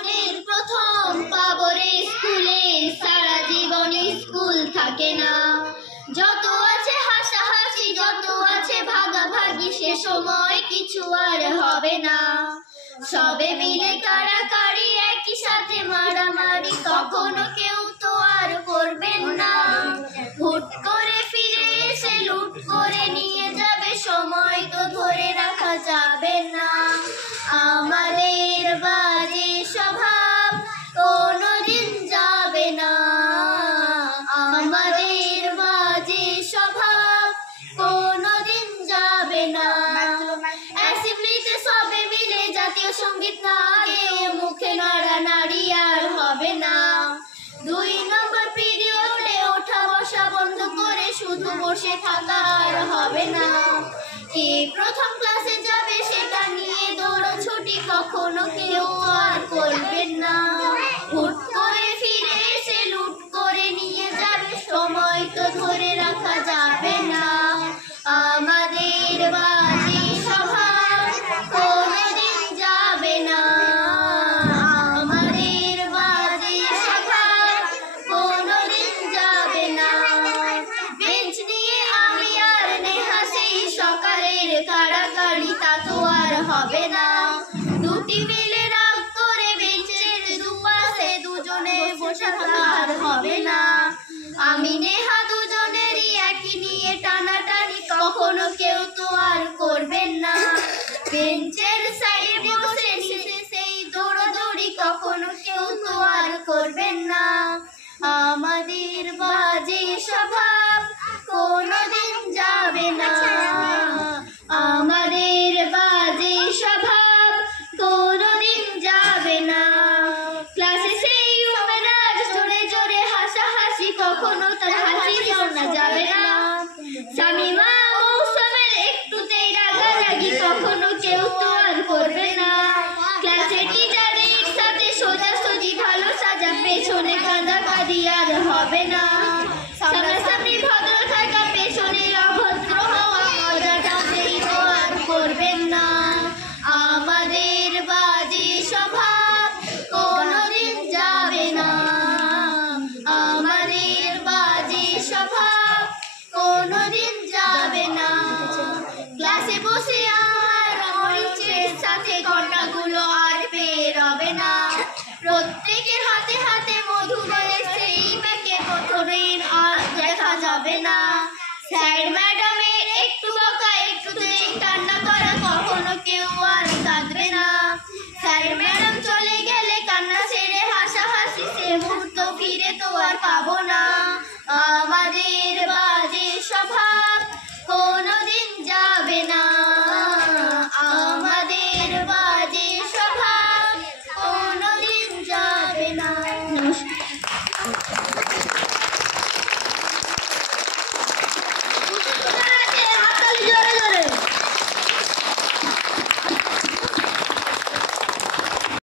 প্রথম পাবরে স্কুলে, সারা জীবন স্কুল থাকে না। যত আছে হাসাহাসি, যত আছে ভাগাভাগি, সে সময় কিছু আর হবে না। সবে মিলে কাড়াকাড়ি, একই সাথে মারামারি, কখনো কেউ তো আর করবেন না। হুট করে ফিরে এসে লুট করে নিয়ে যাবে, সময় তো ধরে রাখা যাবে না। আমাদের বাজে স্বভাব কোনোদিন যাবে না, আমাদের বাজে স্বভাব কোনোদিন যাবে না। অ্যাসেম্বলিতে সবে মিলে জাতীয় সঙ্গীত না গেয়ে মুখে নাড়ানাড়ি আর হবে না। 2 নম্বর পিরিয়ডে ওঠা বসা বন্ধ করে শুধু বসে থাকা আর হবে না। কে প্রথম ক্লাসে যাবে সেটা নিয়ে দৌড়ছুটি কখনো কেউ আর করবেন না। হুট করে ফিরে এসে লুট করে নিয়ে যাবে, সময় তো ধরে রাখা যাবে না। আমাদের বাজে স্বভাব কোনোদিন যাবে না, আমাদের বাজে স্বভাব কোনোদিন যাবে না। বেঞ্চ নিয়ে আমি আর নেহা সেই সকালের কাড়াকাড়ি, তা তো আর হবে না। দুটি মিলে রাগ করে বেঞ্চের দুপাশে দুজনে বসে থাকা আর হবে না। আমি নেহা দুজনেরই একই নিয়ে টানাটানি, কখনো কেউ তো আর করবেন না। বেঞ্চের সাইডে বসে নিচে সেই দৌড়াদৌড়ি, কখনো কেউ তো আর করবেন না। আমাদের বাজে স্বভাব কোনোদিন যাবে না, আমাদের বাজে স্বভাব কোনোদিন যাবে না। ক্লাসে সেই উমেরাজ জোরে জোরে হাসাহাসি, কখনো তার হাসি শোনা যাবে না। শামিমা মৌসুমের একটুতেই রাগারাগি, কখনো কেউ তো আর করবে না। ক্লাসে টিচারের সাথে সোজাসুজি ভালো সাজা, পেছনে কাঁদাকাঁদি আর হবে না। সামনাসামনি ভদ্র থাকা, পেছনে অভদ্র হওয়া, মজাটাও সেই তো আর করবেন না। আমাদের বাজে স্বভাব কোনোদিন যাবে না, আমাদের বাজে স্বভাব কোনোদিন যাবে না। ক্লাসে বসে আমার মরিচের সাথে ঘন্টাগুলো আর বেরোবে না। প্রত্যেকের হাতে হাতে মধুমের সেই মেকে কঠোরের আর দেখা যাবে না। Sir madam